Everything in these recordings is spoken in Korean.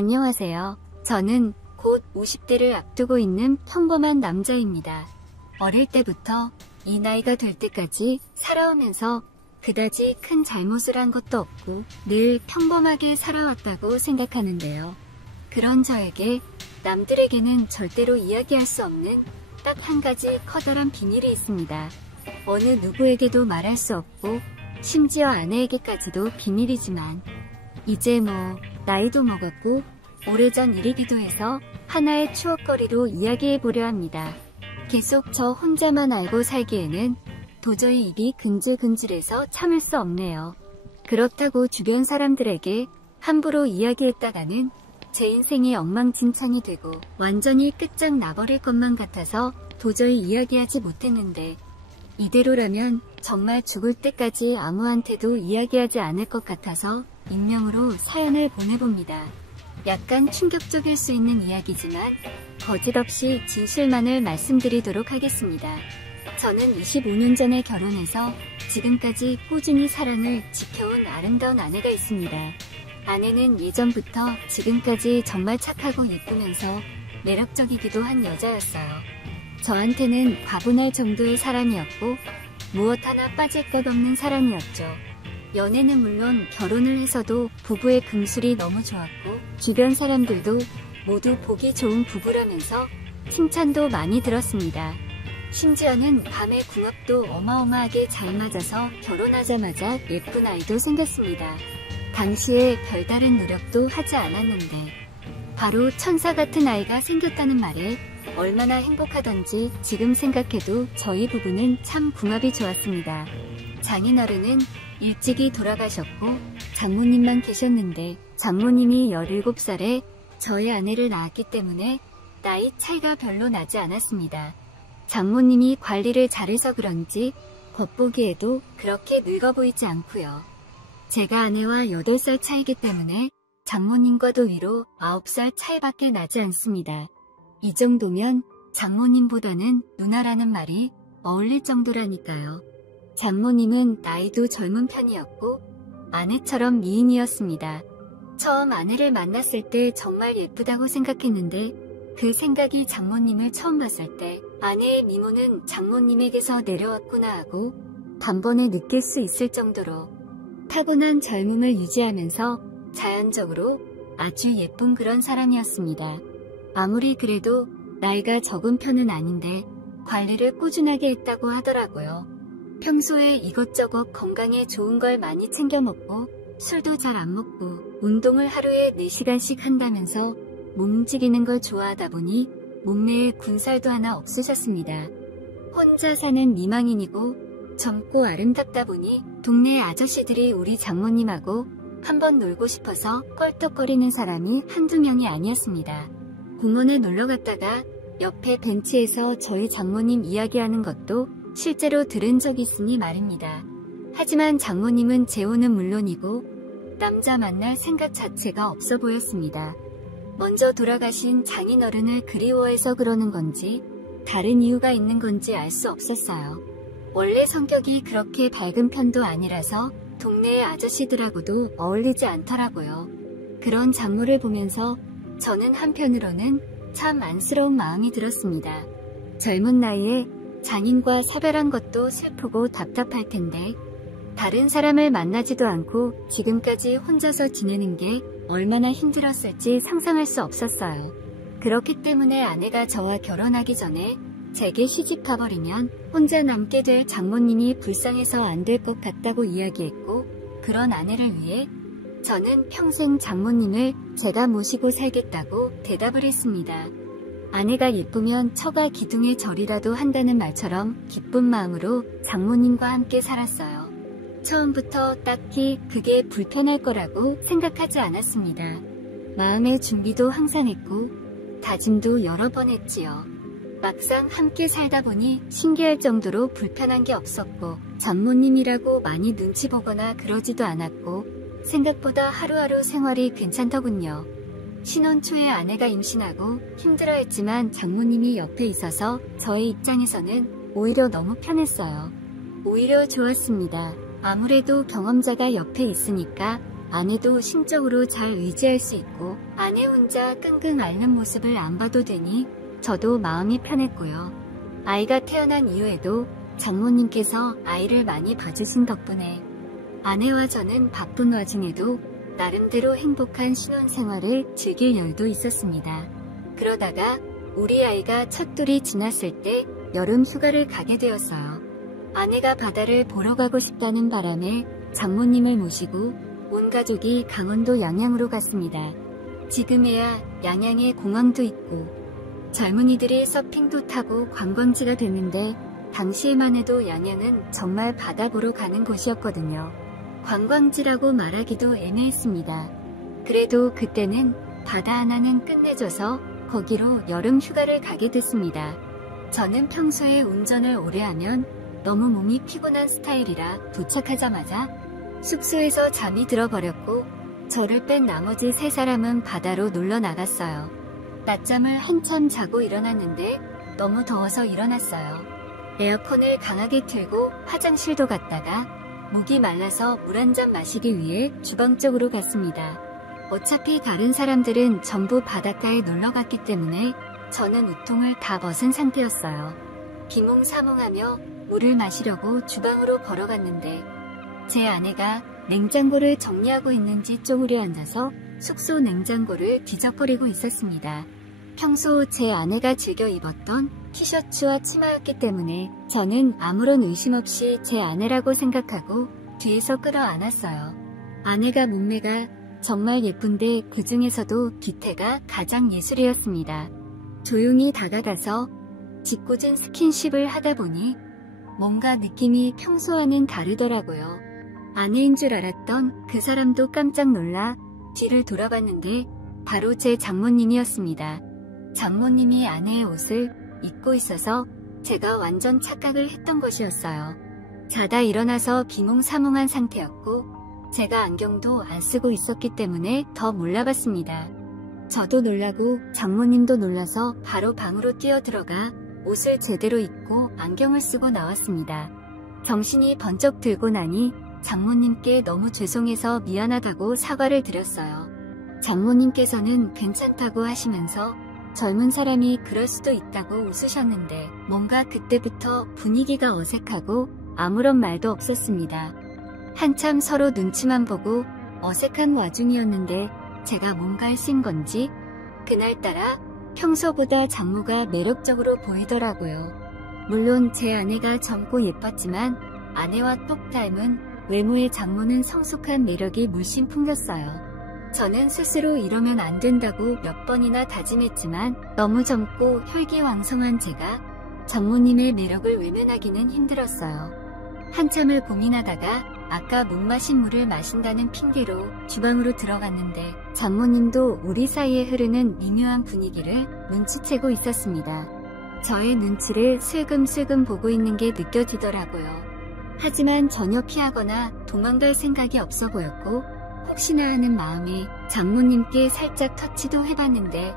안녕하세요. 저는 곧 50대를 앞두고 있는 평범한 남자입니다. 어릴 때부터 이 나이가 될 때까지 살아오면서 그다지 큰 잘못을 한 것도 없고 늘 평범하게 살아왔다고 생각하는데요. 그런 저에게 남들에게는 절대로 이야기할 수 없는 딱 한 가지 커다란 비밀이 있습니다. 어느 누구에게도 말할 수 없고 심지어 아내에게까지도 비밀이지만 이제 나이도 먹었고 오래전 일이기도 해서 하나의 추억거리로 이야기해보려 합니다. 계속 저 혼자만 알고 살기에는 도저히 입이 근질근질해서 참을 수 없네요. 그렇다고 주변 사람들에게 함부로 이야기했다가는 제 인생이 엉망진창이 되고 완전히 끝장나버릴 것만 같아서 도저히 이야기하지 못했는데 이대로라면 정말 죽을 때까지 아무한테도 이야기하지 않을 것 같아서 익명으로 사연을 보내봅니다. 약간 충격적일 수 있는 이야기지만 거짓없이 진실만을 말씀드리도록 하겠습니다. 저는 25년 전에 결혼해서 지금까지 꾸준히 사랑을 지켜온 아름다운 아내가 있습니다. 아내는 예전부터 지금까지 정말 착하고 예쁘면서 매력적이기도 한 여자였어요. 저한테는 과분할 정도의 사람이었고 무엇 하나 빠질 것 없는 사람이었죠. 연애는 물론 결혼을 해서도 부부의 금술이 너무 좋았고 주변 사람들도 모두 보기 좋은 부부라면서 칭찬도 많이 들었습니다. 심지어는 밤의 궁합도 어마어마하게 잘 맞아서 결혼하자마자 예쁜 아이도 생겼습니다. 당시에 별다른 노력도 하지 않았는데 바로 천사 같은 아이가 생겼다는 말에 얼마나 행복하던지 지금 생각해도 저희 부부는 참 궁합이 좋았습니다. 장인어른은 일찍이 돌아가셨고 장모님만 계셨는데 장모님이 17살에 저희 아내를 낳았기 때문에 나이 차이가 별로 나지 않았습니다. 장모님이 관리를 잘해서 그런지 겉보기에도 그렇게 늙어 보이지 않고요. 제가 아내와 8살 차이기 때문에 장모님과도 위로 9살 차이밖에 나지 않습니다. 이 정도면 장모님보다는 누나라는 말이 어울릴 정도라니까요. 장모님은 나이도 젊은 편이었고 아내처럼 미인이었습니다. 처음 아내를 만났을 때 정말 예쁘다고 생각했는데 그 생각이 장모님을 처음 봤을 때 아내의 미모는 장모님에게서 내려왔구나 하고 단번에 느낄 수 있을 정도로 타고난 젊음을 유지하면서 자연적으로 아주 예쁜 그런 사람이었습니다. 아무리 그래도 나이가 적은 편은 아닌데 관리를 꾸준하게 했다고 하더라고요. 평소에 이것저것 건강에 좋은 걸 많이 챙겨 먹고 술도 잘 안 먹고 운동을 하루에 4시간씩 한다면서 몸 움직이는 걸 좋아하다 보니 몸매에 군살도 하나 없으셨습니다. 혼자 사는 미망인이고 젊고 아름답다 보니 동네 아저씨들이 우리 장모님하고 한번 놀고 싶어서 껄떡거리는 사람이 한두 명이 아니었습니다. 공원에 놀러 갔다가 옆에 벤치에서 저희 장모님 이야기하는 것도 실제로 들은 적이 있으니 말입니다. 하지만 장모님은 재혼은 물론이고 남자 만날 생각 자체가 없어 보였습니다. 먼저 돌아가신 장인어른을 그리워해서 그러는 건지 다른 이유가 있는 건지 알 수 없었어요. 원래 성격이 그렇게 밝은 편도 아니라서 동네의 아저씨들하고도 어울리지 않더라고요. 그런 장모를 보면서 저는 한편으로는 참 안쓰러운 마음이 들었습니다. 젊은 나이에 장인과 사별한 것도 슬프고 답답할 텐데 다른 사람을 만나지도 않고 지금까지 혼자서 지내는 게 얼마나 힘들었을지 상상할 수 없었어요. 그렇기 때문에 아내가 저와 결혼하기 전에 제게 시집 가버리면 혼자 남게 될 장모님이 불쌍해서 안 될 것 같다고 이야기했고 그런 아내를 위해 저는 평생 장모님을 제가 모시고 살겠다고 대답을 했습니다. 아내가 예쁘면 처가 기둥의 절이라도 한다는 말처럼 기쁜 마음으로 장모님과 함께 살았어요. 처음부터 딱히 그게 불편할 거라고 생각하지 않았습니다. 마음의 준비도 항상 했고 다짐도 여러 번 했지요. 막상 함께 살다 보니 신기할 정도로 불편한 게 없었고 장모님이라고 많이 눈치 보거나 그러지도 않았고 생각보다 하루하루 생활이 괜찮더군요. 신혼 초에 아내가 임신하고 힘들어했지만 장모님이 옆에 있어서 저의 입장에서는 오히려 너무 편했어요. 오히려 좋았습니다. 아무래도 경험자가 옆에 있으니까 아내도 심적으로 잘 의지할 수 있고 아내 혼자 끙끙 앓는 모습을 안 봐도 되니 저도 마음이 편했고요. 아이가 태어난 이후에도 장모님께서 아이를 많이 봐주신 덕분에 아내와 저는 바쁜 와중에도 나름대로 행복한 신혼생활을 즐길 여유도 있었습니다. 그러다가 우리 아이가 첫돌이 지났을 때 여름 휴가를 가게 되었어요. 아내가 바다를 보러 가고 싶다는 바람에 장모님을 모시고 온 가족이 강원도 양양으로 갔습니다. 지금에야 양양에 공항도 있고 젊은이들이 서핑도 타고 관광지가 됐는데 당시에만 해도 양양은 정말 바다 보러 가는 곳이었거든요. 관광지라고 말하기도 애매했습니다. 그래도 그때는 바다 하나는 끝내줘서 거기로 여름 휴가를 가게 됐습니다. 저는 평소에 운전을 오래 하면 너무 몸이 피곤한 스타일이라 도착하자마자 숙소에서 잠이 들어버렸고 저를 뺀 나머지 3사람은 바다로 놀러 나갔어요. 낮잠을 한참 자고 일어났는데 너무 더워서 일어났어요. 에어컨을 강하게 틀고 화장실도 갔다가 목이 말라서 물 한 잔 마시기 위해 주방 쪽으로 갔습니다. 어차피 다른 사람들은 전부 바닷가에 놀러 갔기 때문에 저는 우통을 다 벗은 상태였어요. 비몽사몽하며 물을 마시려고 주방으로 걸어갔는데 제 아내가 냉장고를 정리하고 있는지 쪼그려 앉아서 숙소 냉장고를 뒤적거리고 있었습니다. 평소 제 아내가 즐겨 입었던 티셔츠와 치마였기 때문에 저는 아무런 의심 없이 제 아내라고 생각하고 뒤에서 끌어안았어요. 아내가 몸매가 정말 예쁜데 그 중에서도 뒤태가 가장 예술이었습니다. 조용히 다가가서 짓궂은 스킨십을 하다 보니 뭔가 느낌이 평소와는 다르더라고요. 아내인 줄 알았던 그 사람도 깜짝 놀라 뒤를 돌아봤는데 바로 제 장모님이었습니다. 장모님이 아내의 옷을 입고 있어서 제가 완전 착각을 했던 것이었어요. 자다 일어나서 비몽사몽한 상태였고 제가 안경도 안 쓰고 있었기 때문에 더 몰라봤습니다. 저도 놀라고 장모님도 놀라서 바로 방으로 뛰어들어가 옷을 제대로 입고 안경을 쓰고 나왔습니다. 정신이 번쩍 들고 나니 장모님께 너무 죄송해서 미안하다고 사과를 드렸어요. 장모님께서는 괜찮다고 하시면서 젊은 사람이 그럴 수도 있다고 웃으셨는데 뭔가 그때부터 분위기가 어색하고 아무런 말도 없었습니다. 한참 서로 눈치만 보고 어색한 와중이었는데 제가 뭔가를 쓴 건지 그날따라 평소보다 장모가 매력적으로 보이더라고요. 물론 제 아내가 젊고 예뻤지만 아내와 똑 닮은 외모의 장모는 성숙한 매력이 물씬 풍겼어요. 저는 스스로 이러면 안 된다고 몇 번이나 다짐했지만 너무 젊고 혈기왕성한 제가 장모님의 매력을 외면하기는 힘들었어요. 한참을 고민하다가 아까 못 마신 물을 마신다는 핑계로 주방으로 들어갔는데 장모님도 우리 사이에 흐르는 미묘한 분위기를 눈치채고 있었습니다. 저의 눈치를 슬금슬금 보고 있는 게 느껴지더라고요. 하지만 전혀 피하거나 도망갈 생각이 없어 보였고 혹시나 하는 마음에 장모님께 살짝 터치도 해봤는데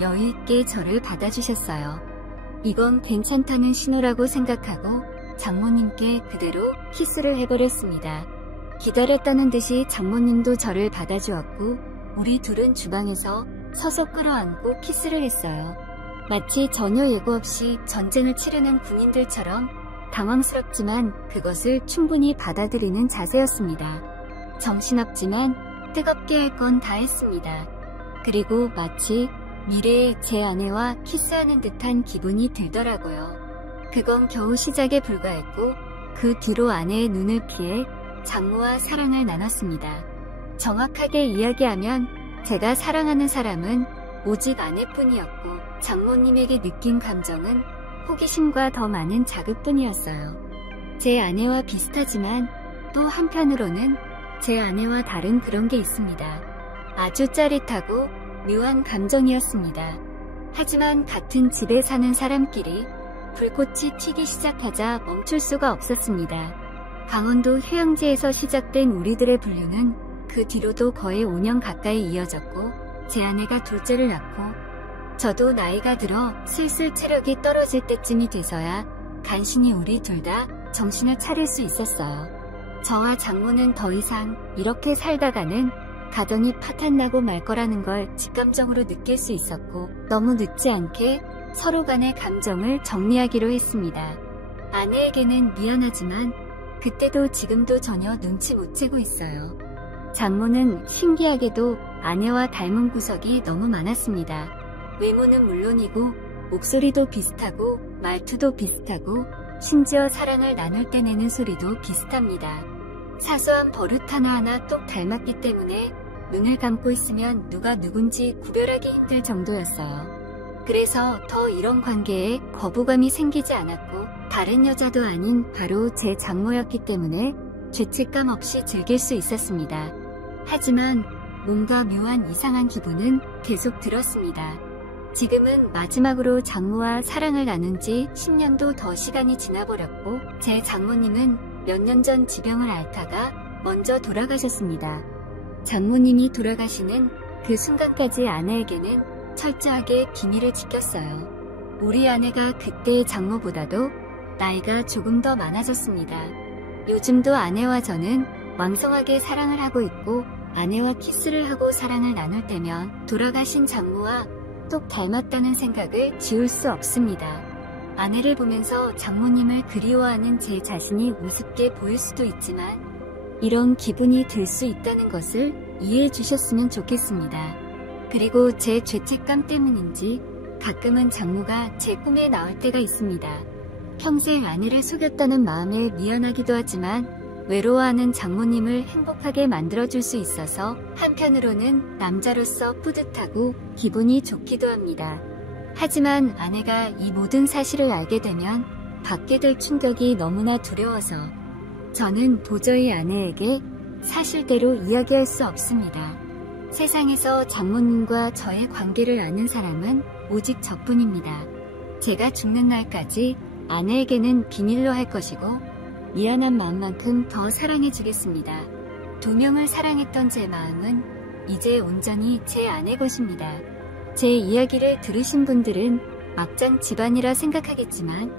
여유있게 저를 받아주셨어요. 이건 괜찮다는 신호라고 생각하고 장모님께 그대로 키스를 해버렸습니다. 기다렸다는 듯이 장모님도 저를 받아주었고 우리 둘은 주방에서 서서 끌어안고 키스를 했어요. 마치 전혀 예고 없이 전쟁을 치르는 군인들처럼 당황스럽지만 그것을 충분히 받아들이는 자세였습니다. 정신없지만 뜨겁게 할 건 다 했습니다. 그리고 마치 미래의 제 아내와 키스하는 듯한 기분이 들더라고요. 그건 겨우 시작에 불과했고 그 뒤로 아내의 눈을 피해 장모와 사랑을 나눴습니다. 정확하게 이야기하면 제가 사랑하는 사람은 오직 아내뿐이었고 장모님에게 느낀 감정은 호기심과 더 많은 자극뿐이었어요. 제 아내와 비슷하지만 또 한편으로는 제 아내와 다른 그런 게 있습니다. 아주 짜릿하고 묘한 감정이었습니다. 하지만 같은 집에 사는 사람끼리 불꽃이 튀기 시작하자 멈출 수가 없었습니다. 강원도 휴양지에서 시작된 우리들의 분류는 그 뒤로도 거의 5년 가까이 이어졌고 제 아내가 둘째를 낳고 저도 나이가 들어 슬슬 체력이 떨어질 때쯤이 돼서야 간신히 우리 둘 다 정신을 차릴 수 있었어요. 저와 장모는 더 이상 이렇게 살다가는 가정이 파탄나고 말 거라는 걸 직감적으로 느낄 수 있었고, 너무 늦지 않게 서로 간의 감정을 정리하기로 했습니다. 아내에게는 미안하지만 그때도 지금도 전혀 눈치 못 채고 있어요. 장모는 신기하게도 아내와 닮은 구석이 너무 많았습니다. 외모는 물론이고 목소리도 비슷하고 말투도 비슷하고 심지어 사랑을 나눌 때 내는 소리도 비슷합니다. 사소한 버릇 하나하나 똑 닮았기 때문에 눈을 감고 있으면 누가 누군지 구별하기 힘들 정도였어요. 그래서 더 이런 관계에 거부감이 생기지 않았고, 다른 여자도 아닌 바로 제 장모였기 때문에 죄책감 없이 즐길 수 있었습니다. 하지만 뭔가 묘한 이상한 기분은 계속 들었습니다. 지금은 마지막으로 장모와 사랑을 나눈 지 10년도 더 시간이 지나버렸고, 제 장모님은 몇 년 전 지병을 앓다가 먼저 돌아가셨습니다. 장모님이 돌아가시는 그 순간까지 아내에게는 철저하게 비밀을 지켰어요. 우리 아내가 그때의 장모보다도 나이가 조금 더 많아졌습니다. 요즘도 아내와 저는 왕성하게 사랑을 하고 있고, 아내와 키스를 하고 사랑을 나눌 때면 돌아가신 장모와 똑 닮았다는 생각을 지울 수 없습니다. 아내를 보면서 장모님을 그리워하는 제 자신이 우습게 보일 수도 있지만, 이런 기분이 들 수 있다는 것을 이해해 주셨으면 좋겠습니다. 그리고 제 죄책감 때문인지 가끔은 장모가 제 꿈에 나올 때가 있습니다. 평생 아내를 속였다는 마음에 미안하기도 하지만 외로워하는 장모님을 행복하게 만들어줄 수 있어서 한편으로는 남자로서 뿌듯하고 기분이 좋기도 합니다. 하지만 아내가 이 모든 사실을 알게 되면 받게 될 충격이 너무나 두려워서 저는 도저히 아내에게 사실대로 이야기할 수 없습니다. 세상에서 장모님과 저의 관계를 아는 사람은 오직 저뿐입니다. 제가 죽는 날까지 아내에게는 비밀로 할 것이고, 미안한 마음만큼 더 사랑해주겠습니다. 2명을 사랑했던 제 마음은 이제 온전히 제 아내 것입니다. 제 이야기를 들으신 분들은 막장 집안이라 생각하겠지만,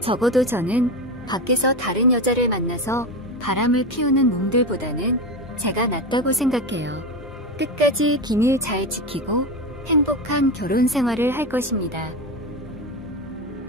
적어도 저는 밖에서 다른 여자를 만나서 바람을 피우는 놈들보다는 제가 낫다고 생각해요. 끝까지 기밀 잘 지키고 행복한 결혼 생활을 할 것입니다.